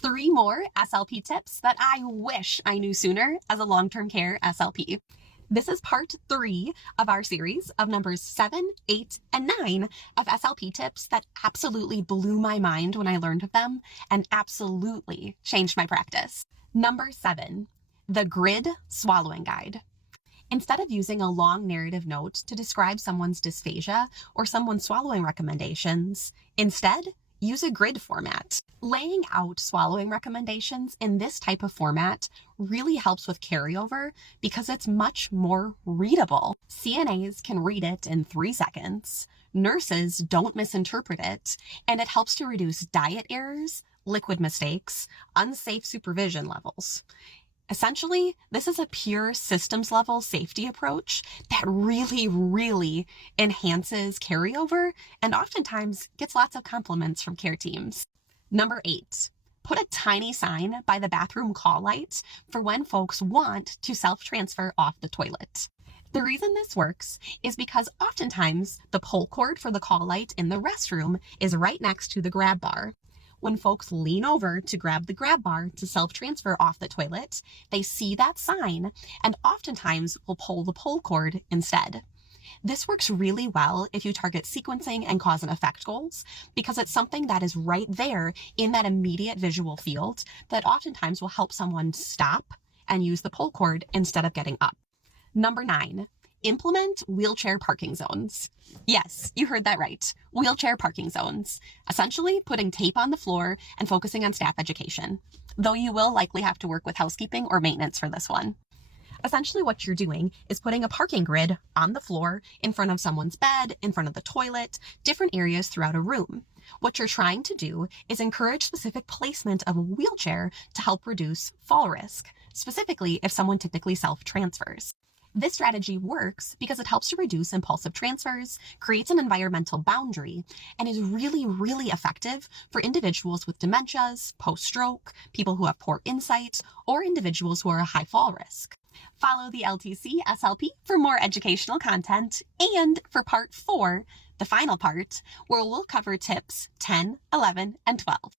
3 more SLP tips that I wish I knew sooner as a long-term care SLP. This is part 3 of our series of numbers 7, 8, and 9 of SLP tips that absolutely blew my mind when I learned of them and absolutely changed my practice. Number 7, the grid swallowing guide. Instead of using a long narrative note to describe someone's dysphagia or someone's swallowing recommendations, instead, use a grid format. Laying out swallowing recommendations in this type of format really helps with carryover because it's much more readable. CNAs can read it in 3 seconds, nurses don't misinterpret it, and it helps to reduce diet errors, liquid mistakes, unsafe supervision levels. Essentially, this is a pure systems level safety approach that really enhances carryover and oftentimes gets lots of compliments from care teams. Number 8, put a tiny sign by the bathroom call light for when folks want to self-transfer off the toilet. The reason this works is because oftentimes the pull cord for the call light in the restroom is right next to the grab bar. When folks lean over to grab the grab bar to self-transfer off the toilet, they see that sign and oftentimes will pull the pull cord instead. This works really well if you target sequencing and cause and effect goals because it's something that is right there in that immediate visual field that oftentimes will help someone stop and use the pull cord instead of getting up. Number 9, implement wheelchair parking zones. Yes, you heard that right. Wheelchair parking zones. Essentially putting tape on the floor and focusing on staff education, though you will likely have to work with housekeeping or maintenance for this one. Essentially what you're doing is putting a parking grid on the floor in front of someone's bed, in front of the toilet, different areas throughout a room. What you're trying to do is encourage specific placement of a wheelchair to help reduce fall risk, specifically if someone typically self-transfers. This strategy works because it helps to reduce impulsive transfers, creates an environmental boundary, and is really effective for individuals with dementias, post-stroke, people who have poor insight, or individuals who are a high fall risk. Follow the LTC SLP for more educational content and for part 4, the final part, where we'll cover tips 10, 11, and 12.